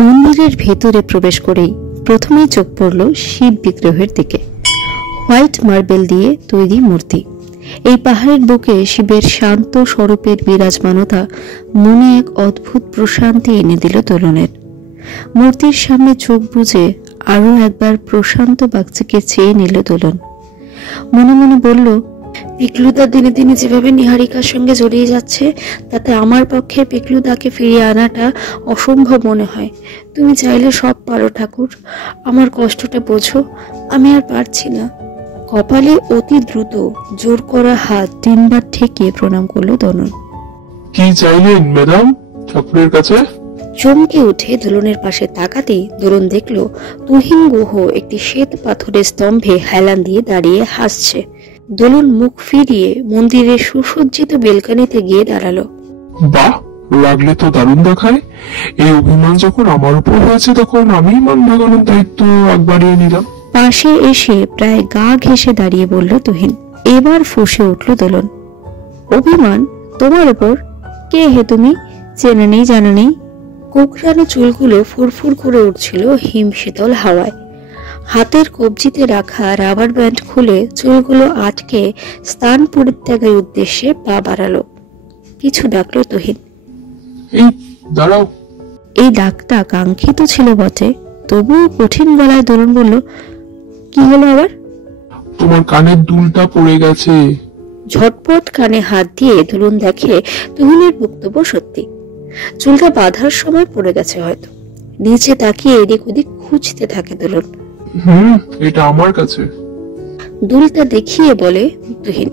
মন্দিরের ভেতরে প্রবেশ করেই প্রথমেই চোখ পড়ল শিব বিগ্রহের দিকে। হোয়াইট মার্বেল দিয়ে তৈরি মূর্তি। এই পাহাড়ের বুকে শিবের শান্ত স্বরূপের বিরাজমানতা মনে এক অদ্ভুত প্রশান্তি এনে দিল দোলনের। মূর্তির সামনে চোখ বুজে আরো একবার প্রশান্ত বাগচিকে চেয়ে নিল দোলন। মনে মনে বলল, পিকলুদা দিনে দিনে যেভাবে নিহারিকার সঙ্গে জড়িয়ে যাচ্ছে, তাতে আমার পক্ষে পিকলুদাকে ফিরিয়ে আনাটা অসম্ভব মনে হয়। তুমি চাইলে সব পারো ঠাকুর, আমার কষ্টটা বোঝো, আমি আর পারছি না। কপালে অতি দ্রুত জোর করা হাত 3 বার ঠেকিয়ে প্রণাম করলো দোলন। কি চাইলেন ম্যাডাম ঠাকুরের কাছে? চমকে উঠে দোলনের পাশে তাকাতেই দোলন দেখল তুহিন গুহ একটি শ্বেত পাথরের স্তম্ভে হেলান দিয়ে দাঁড়িয়ে হাসছে। দোলন মুখ ফিরিয়ে মন্দিরের সুসজ্জিত বেলকানিতে গিয়ে দাঁড়ালো। বাহ, লাগলে তো দারুণ দেখায়। এই অভিমান যখন আমার উপর হয়েছে তখন আমি মান ভাগানোর দায়িত্ব বাড়িয়ে নিলাম। পাশে এসে প্রায় গা ঘেঁষে দাঁড়িয়ে বলল তুহিন। এবার ফুঁসে উঠল দোলন। অভিমান তোমার উপর? কে হে তুমি? চেনা নেই জানা নেই। কোকড়ানো চুলগুলো ফুরফুর করে উঠছিল হিম শীতল হাওয়ায়। হাতের কবজিতে রাখা রাবার ব্যান্ড খুলে চুলগুলো আটকে স্থান পরিত্যাগের উদ্দেশ্যে পা বাড়ালো। কিছু ডাকলো তুহিন। এই দাঁড়াও। এই ডাকটা কাঙ্ক্ষিত ছিল বটে, তবুও কঠিন গলায় দোলন বলল, কি হলো আবার? তোমার কানের দুলটা পড়ে গেছে। ঝটপট কানে হাত দিয়ে দোলন দেখে তুহিনের বক্তব্য সত্যি। চুলটা বাঁধার সময় পড়ে গেছে হয়তো। নিচে তাকিয়ে এদিক ওদিক খুঁজতে থাকে দোলন। এটা আমার কাছে। দুলটা দেখিয়ে বলে তুহিন।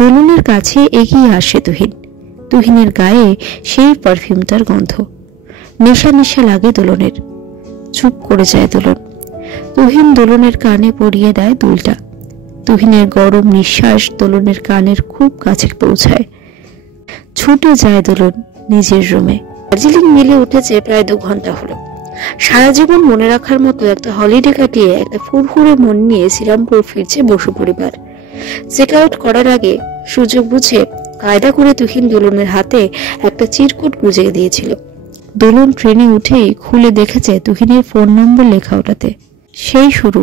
দোলনের কাছে এগিয়ে আসে তুহিন। তুহিনের গায়ে সেই পারফিউমটার গন্ধ। নেশা নেশা লাগে দোলনের। চুপ করে যায় দোলন। তুহিন দোলনের কানে পরিয়ে দেয় দুলটা। তুহিনের গরম নিঃশ্বাস দোলনের কানের খুব কাছে পৌঁছায়। ছুটে যায় দোলন নিজের রুমে। দার্জিলিং মিলে উঠেছে প্রায় 2 ঘন্টা হলো। সারা জীবন মনে রাখার মতো একটা হলিডে কাটিয়ে একটা ফুরফুরে মন নিয়ে শ্রীরামপুর ফিরছে বসু পরিবার। চেক আউট করার আগে সুযোগ বুঝে কায়দা করে তুহিন দোলনের হাতে একটা চিরকুট গুজে দিয়েছিল। দোলন ট্রেনে উঠেই খুলে দেখেছে তুহিনের ফোন নম্বর লেখা ওটাতে। সেই শুরু।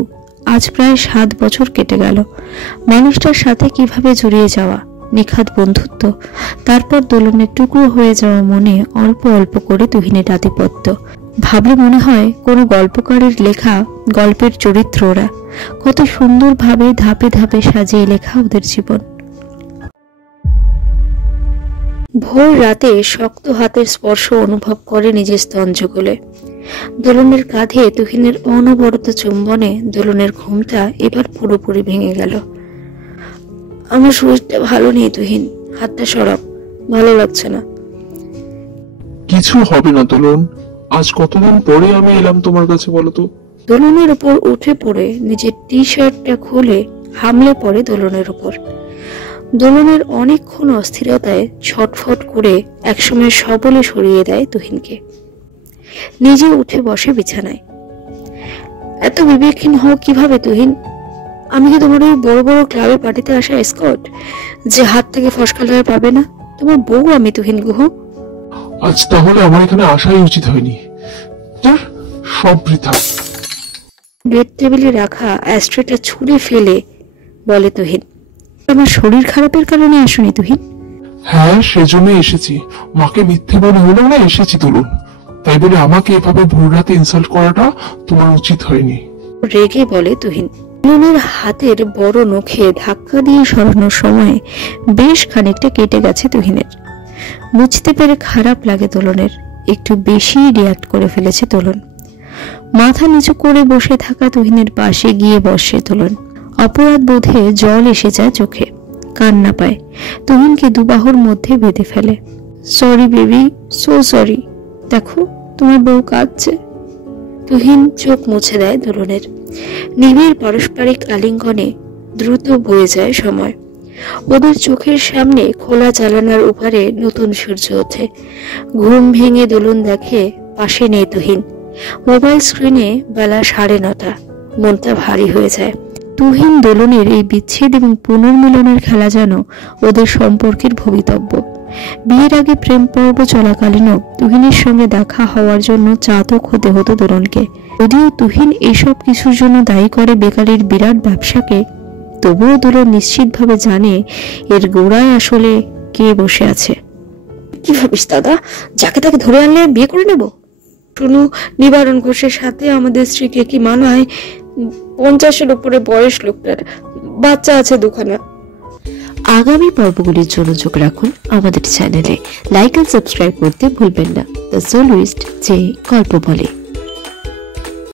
আজ প্রায় 7 বছর কেটে গেল। মানুষটার সাথে কিভাবে জড়িয়ে যাওয়া, নিখাত বন্ধুত্ব, তারপর দোলনের টুকরো হয়ে যাওয়া মনে অল্প অল্প করে তুহিনের আধিপত্য। ভাবলে মনে হয় কোনো গল্পকারের লেখা গল্পের চরিত্র ওরা। কত সুন্দরভাবে ধাপে ধাপে সাজিয়ে লেখা ওদের জীবন। ভোর রাতে শক্ত হাতের স্পর্শ অনুভব করে নিজের স্তনযুগলে। দোলনের কাঁধে তুহিনের অনবরত চুম্বনে দোলনের ঘুমটা এবার পুরোপুরি ভেঙে গেল। আমার শরীরটা ভালো নেই তুহিন, হাতটা সরাও, ভালো লাগছে না। কিছু হবে না দোলন, আজ কতদিন পরে আমি এলাম তোমার কাছে বলো তো। দোলনের উপর উঠে পড়ে নিজের টি শার্টটা খুলে হামলে পড়ে দোলনের উপর। দোলনের অনেকক্ষণ অস্থিরতায় ছটফট করে একসময় সবলে সরিয়ে দেয় তুহিনকে। নিজে উঠে বসে বিছানায়। এত বিবেকহীন হও কিভাবে তুহিন? আমি কি তোমার ওই বড় বড় ক্লাবে পার্টিতে আসা এসকর্ট, যে হাত থেকে ফসকা লয়ে পাবে না? তোমার বউ আমি তুহিন গুহ। আজ তাহলে আমার এখানে আসাই উচিত হয়নি। সব বৃথা। বেড টেবিলে রাখা অ্যাস্ট্রেটা ছুঁড়ে ফেলে বলে তুহিন। আমার শরীর খারাপের কারণে আসুনি তুহিন? হ্যাঁ, সেজন্যই এসেছি। মাকে মিথ্যে বলে হলেও না এসেছি তুলুন। তাই বলে আমাকে এভাবে ভোর রাতে ইনসাল্ট করাটা তোমার উচিত হয়নি। রেগে বলে তুহিন। তুলনের হাতের বড় নখে ধাক্কা দিয়ে সরানোর সময় বেশ খানিকটা কেটে গেছে তুহিনের। বুঝতে পেরে খারাপ লাগে দোলনের। একটু বেশি রিয়াক্ট করে ফেলেছে দোলন। মাথা নিচু করে বসে থাকা তুহিনের পাশে গিয়ে বসে দোলন। অপরাধ বোধে জল এসে যায় চোখে। কান্না পায়। তুহিনকে দুবাহুর মধ্যে বেঁধে ফেলে। Sorry baby, so sorry. দেখো তোমার বউ কাঁদছে। তুহিন চোখ মুছে দেয় দোলনের। নিবিড় পারস্পরিক আলিঙ্গনে দ্রুত বয়ে যায় সময়। ওদের চোখের সামনে খোলা জানালার উপরে নতুন সূর্য ওঠে। ঘুম ভেঙে দোলন দেখে পাশে নেই তুহিন। মোবাইল স্ক্রিনে বেলা 9:30। মনটা ভারী হয়ে যায়। তুহিন দোলনের এই বিচ্ছেদ এবং পুনর্মিলনের খেলা যেন ওদের সম্পর্কের ভবিতব্য। বিয়ের আগে প্রেম পর্ব চলাকালীনও তুহিনের সঙ্গে দেখা হওয়ার জন্য চাতক হতে হতো দোলনকে। যদিও তুহিন এইসব কিছুর জন্য দায়ী করে বেকারির বিরাট ব্যবসাকে, তবুও দোলন নিশ্চিতভাবে জানে এর গোড়ায় আসলে কে বসে আছে। কি ভাবিস দাদা, যাকে তাকে ধরে আনলে বিয়ে করে নেব? শুনু, নিবারণ ঘোষের সাথে আমাদের স্ত্রীকে কি মানায়? 50-এর উপরে বয়স লোকটার, বাচ্চা আছে দুখানা। আগামী পর্বগুলির জন্য চোখ রাখুন আমাদের চ্যানেলে। লাইক এন্ড সাবস্ক্রাইব করতে ভুলবেন না। দ্য সোলুইস্ট যে গল্প বলে।